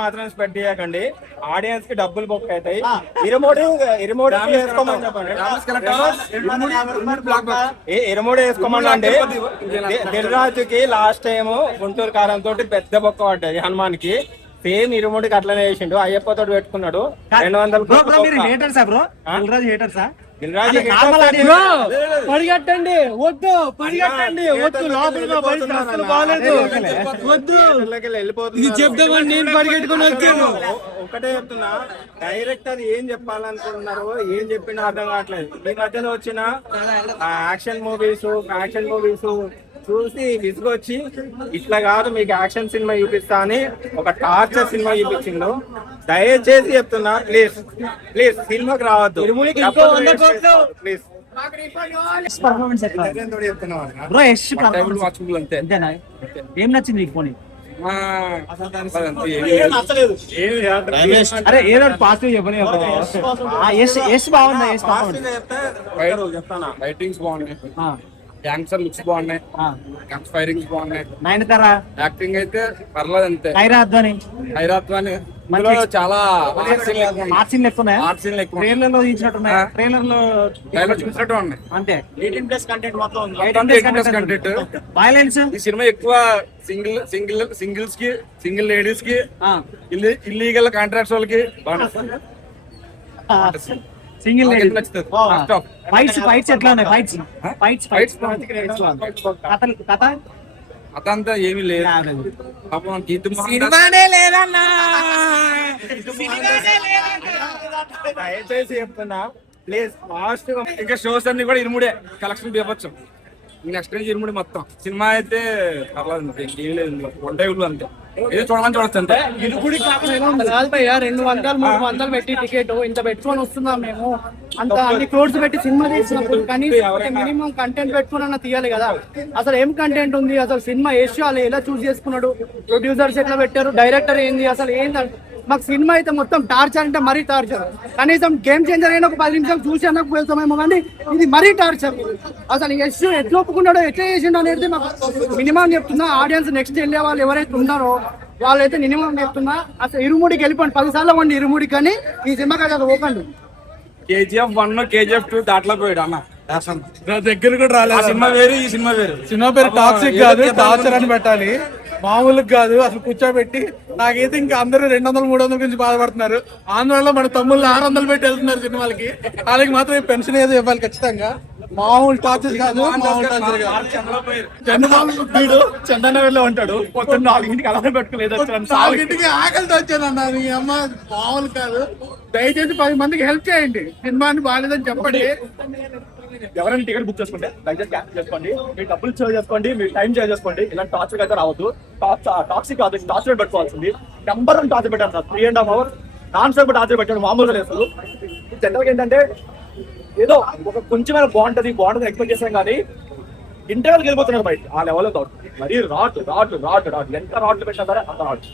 మాత్రం స్పెండ్ చేయకండి, ఆడియన్స్ కి డబ్బులు బొక్క అవుతాయి. ఇరుమోడి వేసుకోమని చెప్పండి, ఇరుమోడి వేసుకోమని అంటే దిల్ రాజుకి లాస్ట్ టైం గుంటూరు కారం తోటి పెద్ద బొక్క పడ్డది హనుమాన్ కి. సేమ్ ఇరుముడికి అట్లనే చేసిండు, అయ్యప్ప తోటి పెట్టుకున్నాడు 200. పరిగెట్టండి వద్దు, పరిగెట్టండి వద్దు, లోపల వద్దు ఇది చెప్తామని నేను పరిగెట్టుకుని వచ్చాను. ఒకటే చెప్తున్నా, డైరెక్ట్ అది ఏం చెప్పాలనుకుంటున్నారు, ఏం చెప్పినా అర్థం కావట్లేదు. ఈ మధ్యలో వచ్చిన యాక్షన్ మూవీస్ చూసి విసుగొచ్చి ఇట్లా కాదు మీకు యాక్షన్ సినిమా చూపిస్తా అని ఒక టార్చర్ సినిమా చూపించిండు. దయచేసి చెప్తున్నా, ప్లీజ్ సినిమాకి రావద్దు ప్లీజ్. ఏం నచ్చింది మీకు? పోనీ అరే ఏదో పాజిటివ్ చెప్పని చెప్తానా. రైటింగ్స్ బాగున్నాయి, యాంకర్ లుక్స్ బాగున్నాయి, ఫైరింగ్స్ బాగున్నాయి, నయనతార యాక్టింగ్ అయితే పర్లేదు అంతే. హైరాద్వాని చాలా ఆర్ట్ సీన్లు ఎక్కువ ట్రైలర్ లో తీసినట్టున్నాయి, ట్రైలర్ లో చూసినట్టు ఉన్నాయి అంతే. 18+ కంటెంట్ మొత్తం కంటెంట్. వైలెన్స్ ఈ సినిమా ఎక్కువ సింగిల్స్ కి, సింగిల్ లేడీస్ కి, ఇల్లీగల్ కాంట్రాక్ట్స్ వాళ్ళకి సింగిల్ నచ్చుతుంది. ఫైట్స్ ఎట్లా ఉన్నాయి? ఫైట్స్ కథ అదంతా ఏమీ లేదు. దయచేసి చెప్తున్నా, ప్లీజ్ ఫాస్ట్ గా. ఇంకా షోస్ అన్ని కూడా ఇరుముడే కలెక్షన్ పేపచ్చు. నెక్స్ట్ నుంచి ఇరుముడి మొత్తం. సినిమా అయితే పర్లేదు, ఏం లేదు, వన్ టైం అంతే. ఏదో చూడమని చూడొచ్చు అంతే. 200-300 పెట్టి టికెట్ ఇంత పెట్టుకొని వస్తున్నాం మేము, అంత అన్ని క్రోడ్స్ పెట్టి సినిమా తీసినప్పుడు కనీసం మినిమం కంటెంట్ పెట్టుకున్నా తీయాలి కదా. అసలు ఏం కంటెంట్ ఉంది? అసలు సినిమా వేసాలి, ఎలా చూస్ చేసుకున్నాడు, ప్రొడ్యూసర్స్ ఎట్లా పెట్టారు, డైరెక్టర్ ఏంది, అసలు ఏంటంటే మాకు సినిమా అయితే మొత్తం టార్చర్ అంటే మరీ టార్చర్. కనీసం గేమ్ చేంజర్ అయినా ఒక 10 నిమిషాలు చూసి అన్నకు వెళ్తామేమో, కానీ ఇది మరీ టార్చర్. అసలు ఎట్లా ఒప్పుకున్నాడో, ఎట్లా చేసిండో అనేది మాకు మినిమం చెప్తున్నా. ఆడియన్స్ నెక్స్ట్ వెళ్ళే వాళ్ళు ఎవరైతే ఉన్నారో వాళ్ళైతే మినిమం చెప్తున్నా, అసలు ఇరుముడికి వెళ్ళిపోండి, 10 సార్లు వండి ఇరుముడికి, కానీ ఈ సినిమాకి అసలు పోకండి. KGF 1, KGF 2 దాంట్లో పోయాడు అన్న, దగ్గర కూడా రాలేదు. సినిమా వేరు, ఈ సినిమా వేరు. సినిమా పేరు టాక్సిక్ కాదు, టార్చర్ అని పెట్టాలి, మామూలుగా కాదు. అసలు కూర్చోబెట్టి నాకైతే ఇంకా అందరూ 200-300 గురించి బాధపడుతున్నారు. ఆంధ్రాలో మన తమ్ముళ్ళు 600 పెట్టి వెళ్తున్నారు సినిమాలకి, వాళ్ళకి మాత్రం పెన్షన్ ఏదో ఇవ్వాలి ఖచ్చితంగా. మామూలు టార్చర్ కాదు, మామూలు టార్చర్ కాదు. చంద్రబాబు చందనగర్ లో ఉంటాడు, పొద్దున్న 4ంటికి అలా పెట్టుకోలేదు, 4ంటికి ఆకలితో వచ్చానన్నా. నీ అమ్మ మామూలు కాదు. దయచేసి 10 మందికి హెల్ప్ చేయండి, సినిమాని బాగాలేదని చెప్పండి. ఎవరైనా టికెట్ బుక్ చేసుకుంటే దయచేసి క్యాన్సిల్ చేసుకోండి, మీ డబ్బులు సేవ్ చేసుకోండి, మీ టైం సేవ్ చేసుకోండి. ఇలాంటి టార్చర్ అయితే రావద్దు. టాక్సిక్ కాదు, టార్చర్ పెట్టుకోవాల్సింది. నెంబర్ 1 టార్చర్ పెట్టాను sir, 3.5 hours non stop torture పెట్టాను, మామూలుగా లేదు. అసలు జనరల్గా ఏంటంటే ఏదో ఒక కొంచెం బాగుంటది ఎక్స్పెక్ట్ చేసాం, కానీ ఇంటర్వెల్కి వెళ్ళిపోతున్నారు బయట. ఆ లెవెల్లో మరి రాట్ ఎంత రాట్లు పెట్టినా సరే అంత రాట్.